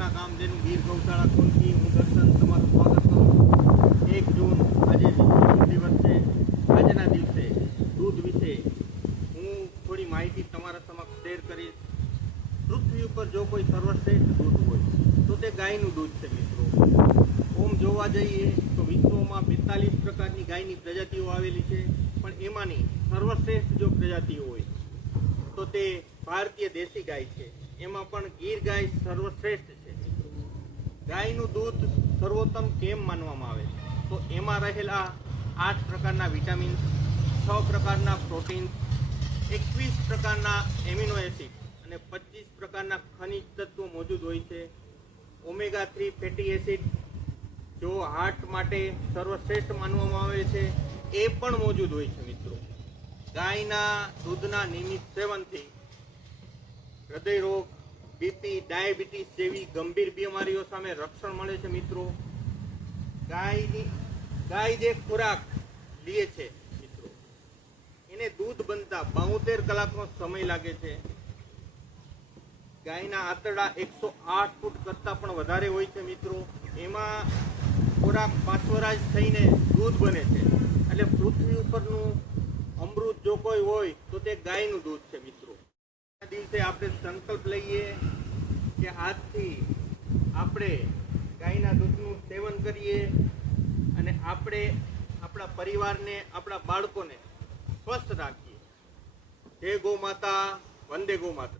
આખા કામધેનુ ગીર ગૌશાળા કોલકી હું દર્શન તમારું સ્વાગત કરું. 1 જૂન આજે દૂધ દિવસ છે. આજના દિવસે દૂધ વિશે હું થોડી માહિતી તમારા સમક્ષ શેર કરીશ. પૃથ્વી ઉપર જો કોઈ સર્વશ્રેષ્ઠ દૂધ હોય તો તે ગાયનું દૂધ છે મિત્રો. ઓમ જોવા જઈએ તો વિશ્વમાં 42 પ્રકારની ગાયની પ્રજાતિઓ આવેલી છે, પણ એમાંની સર્વશ્રેષ્ઠ જો પ્રજાતિઓ હોય તો તે ભારતીય દેશી ગાય છે. એમાં પણ ગીર ગાય સર્વશ્રેષ્ઠ છે મિત્રો. ગાયનું દૂધ સર્વોત્તમ કેમ માનવામાં આવે તો એમાં રહેલા 8 પ્રકારના વિટામિન, 6 પ્રકારના પ્રોટીન, 21 પ્રકારના એમિનો એસિડ અને 25 પ્રકારના ખનિજ તત્વો મોજૂદ હોય છે. ઓમેગા 3 ફેટી એસિડ જો હાર્ટ માટે સર્વશ્રેષ્ઠ માનવામાં આવે છે એ પણ મોજૂદ હોય છે મિત્રો. ગાયના દૂધના નિયમિત સેવનથી હૃદય રોગ, બીપી, ડાયાબિટીસ જેવી ગંભીર બીમારીઓ સામે રક્ષણ મળે છે મિત્રો. ગાય જે ખોરાક લે છે મિત્રો એને દૂધ બનતા 72 કલાકનો સમય લાગે છે. ગાયના આંતરડા 108 ફૂટ કરતાં પણ વધારે હોય છે મિત્રો. એમાં ખોરાક પાશ્વરાઇઝ થઈને દૂધ બને છે. એટલે પૃથ્વી ઉપરનું અમૃત જો કોઈ હોય તો તે ગાયનું દૂધ છે મિત્રો. આ દિવસે આપણે સંકલ્પ લઈએ કે આજથી આપણે ગાયના દૂધનું સેવન કરીએ અને આપણે આપણા પરિવારને, આપણા બાળકોને સ્વસ્થ રાખીએ. જય ગૌ માતા, વંદે ગૌ માતા.